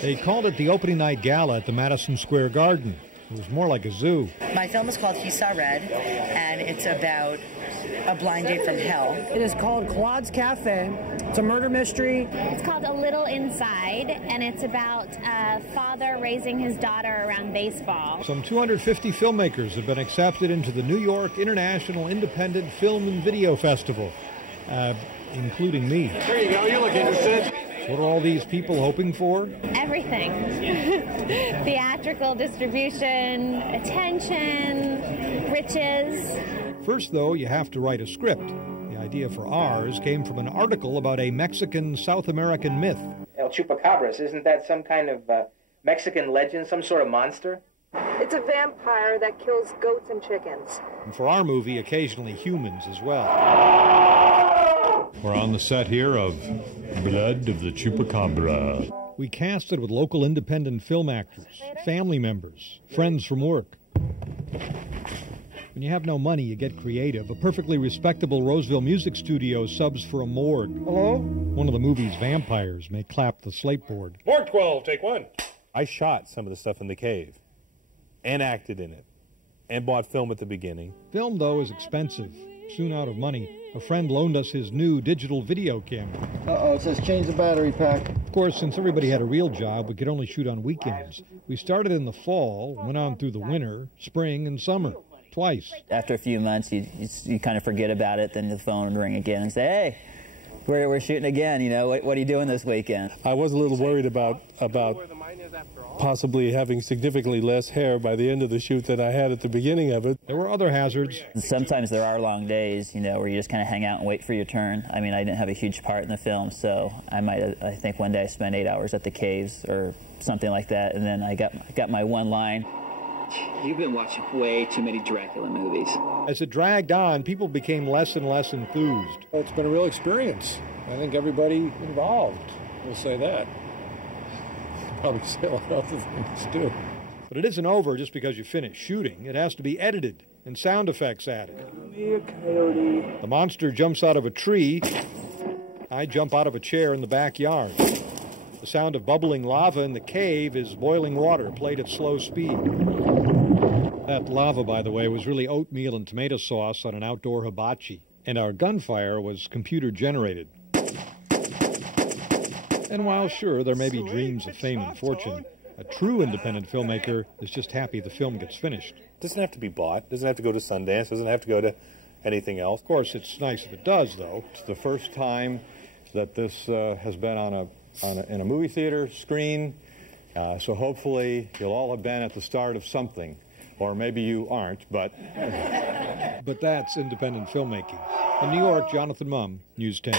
They called it the opening night gala at the Madison Square Garden. It was more like a zoo. My film is called He Saw Red, and it's about a blind date from hell. It is called Claude's Cafe. It's a murder mystery. It's called A Little Inside, and it's about a father raising his daughter around baseball. Some 250 filmmakers have been accepted into the New York International Independent Film and Video Festival, including me. There you go, you look interested. What are all these people hoping for? Everything. Theatrical distribution, attention, riches. First, though, you have to write a script. The idea for ours came from an article about a Mexican South American myth. El Chupacabras, isn't that some kind of Mexican legend, some sort of monster? It's a vampire that kills goats and chickens. And for our movie, occasionally humans as well. We're on the set here of Blood of the Chupacabra. We cast it with local independent film actors, family members, friends from work. When you have no money, you get creative. A perfectly respectable Roseville music studio subs for a morgue. Hello? One of the movie's vampires may clap the slate board. Morgue 12, take one. I shot some of the stuff in the cave and acted in it and bought film at the beginning. Film, though, is expensive. Soon out of money, a friend loaned us his new digital video camera. Uh-oh, it says change the battery pack. Of course, since everybody had a real job, we could only shoot on weekends. We started in the fall, went on through the winter, spring, and summer. Twice. After a few months, you kind of forget about it, then the phone would ring again and say, hey, we're shooting again, you know, what are you doing this weekend? I was a little worried about possibly having significantly less hair by the end of the shoot than I had at the beginning of it. There were other hazards. Sometimes there are long days, you know, where you just kind of hang out and wait for your turn. I mean, I didn't have a huge part in the film, so I think one day I spent 8 hours at the caves or something like that, and then I got my one line. You've been watching way too many Dracula movies. As it dragged on, people became less and less enthused. Well, it's been a real experience. I think everybody involved will say that. Probably say a lot of other things, too. But it isn't over just because you finish shooting. It has to be edited and sound effects added. Come here, coyote. The monster jumps out of a tree. I jump out of a chair in the backyard. The sound of bubbling lava in the cave is boiling water played at slow speed. That lava, by the way, was really oatmeal and tomato sauce on an outdoor hibachi. And our gunfire was computer-generated. And while, sure, there may be dreams of fame and fortune, a true independent filmmaker is just happy the film gets finished. Doesn't have to be bought. Doesn't have to go to Sundance. Doesn't have to go to anything else. Of course, it's nice if it does, though. It's the first time that this has been in a movie theater screen, so hopefully you'll all have been at the start of something, or maybe you aren't, but... But that's independent filmmaking. In New York, Jonathan Mumm, News 10.